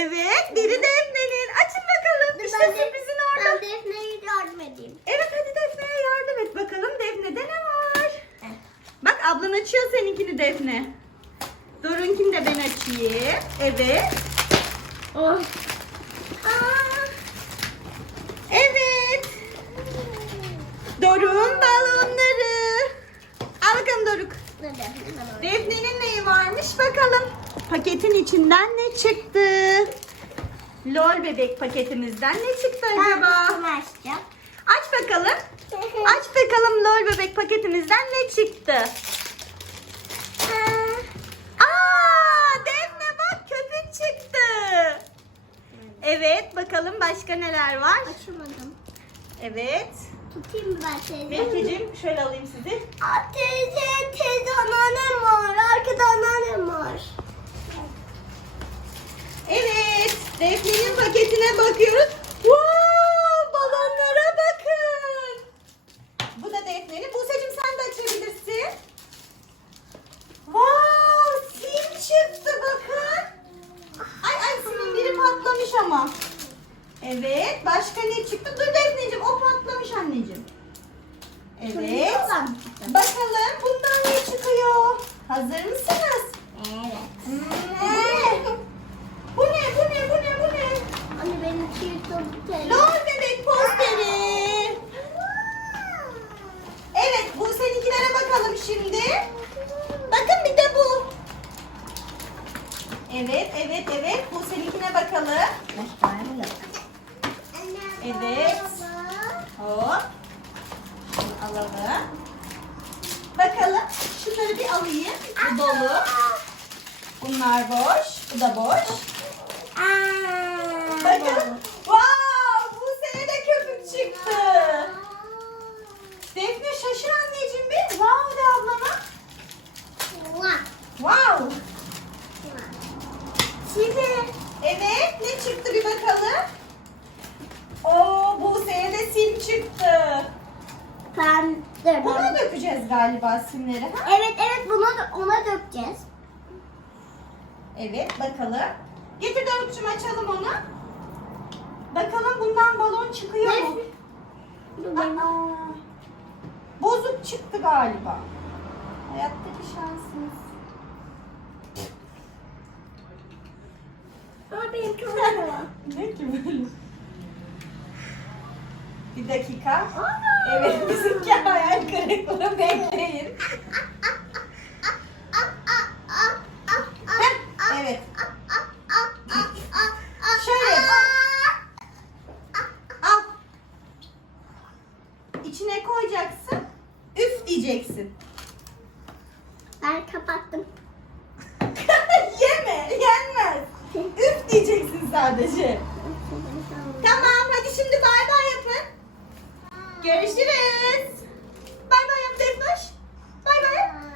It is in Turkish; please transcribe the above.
Evet. Biri de Defne'nin. Açın bakalım. Dur, işte ben şey de- sürprizin orada. Ben Defne'yi yardım edeyim. Evet hadi Defne'ye yardım et bakalım. Defne'de ne var? Heh. Bak ablan açıyor seninkini Defne. Dor'unkini de ben açayım. Evet. Oh. Aa. Evet. Hmm. Doruk'un balonları. Al bakalım Doruk. Defne'nin neyi varmış bakalım. Paketin içinden ne çıktı? Lol bebek paketimizden ne çıktı acaba? açacağım. Aç bakalım. Aç bakalım lol bebek paketimizden ne çıktı? Aa, Defne bak köpük çıktı. Evet bakalım başka neler var? Açamadım. Evet. Tutayım mı ben teyze? Melike'cim şöyle alayım sizi. Aa, teyze, teyze anneannem var. Arkada anneannem var. Evet. Defne'nin paketine bakıyoruz. Wow, balonlara bakın. Bu da Defne'nin. Buse'cim sen de açabilirsin. Wow, sim çıktı bakın. Ay ay simin biri patlamış ama. Evet. Başka ne çıktı? Dur Defne'cim o patlamış anneciğim. Evet. Bakalım bundan ne çıkıyor? Hazır mısınız? Evet. Hmm. Bu ne? Bu ne? Bu ne? Bu ne? Anne benim teyze. Lol bebek posteri. Evet, bu seninkilere bakalım şimdi. Bakın bir de bu. Evet, evet, evet. Bu seninkine bakalım. Başka? Yok. Evet. Hop. Şunu alalım. Bakalım. Şunları bir alayım. Bu dolu. Bunlar boş. Bu da boş. Bakalım. Wow! Bu sene de köpük çıktı. Defne şaşır anneciğim bir. Wow de ablana. Vah. Wow. Şimdi Evet ne çıktı bir bakalım. Oo bu sene de sim çıktı. ben dur Buna ben. dökeceğiz galiba simleri. Ha? Evet evet bunu ona dökeceğiz. Evet bakalım. Getir Doruk'cum açalım onu. Bakalım bundan balon çıkıyor mu? Aa, bozuk çıktı galiba. Hayattaki şansımız. Aa benim çok var. Ne ki böyle? Bir dakika. Evet bizimki hayal kırıklığı bekleyin. Evet. Şöyle. Al. İçine koyacaksın. Üf diyeceksin. Ben kapattım. Yeme, yenmez. Üf diyeceksin sadece. Tamam, hadi şimdi bay bay yapın. Görüşürüz. Bay bay Defnoş. Bay bay.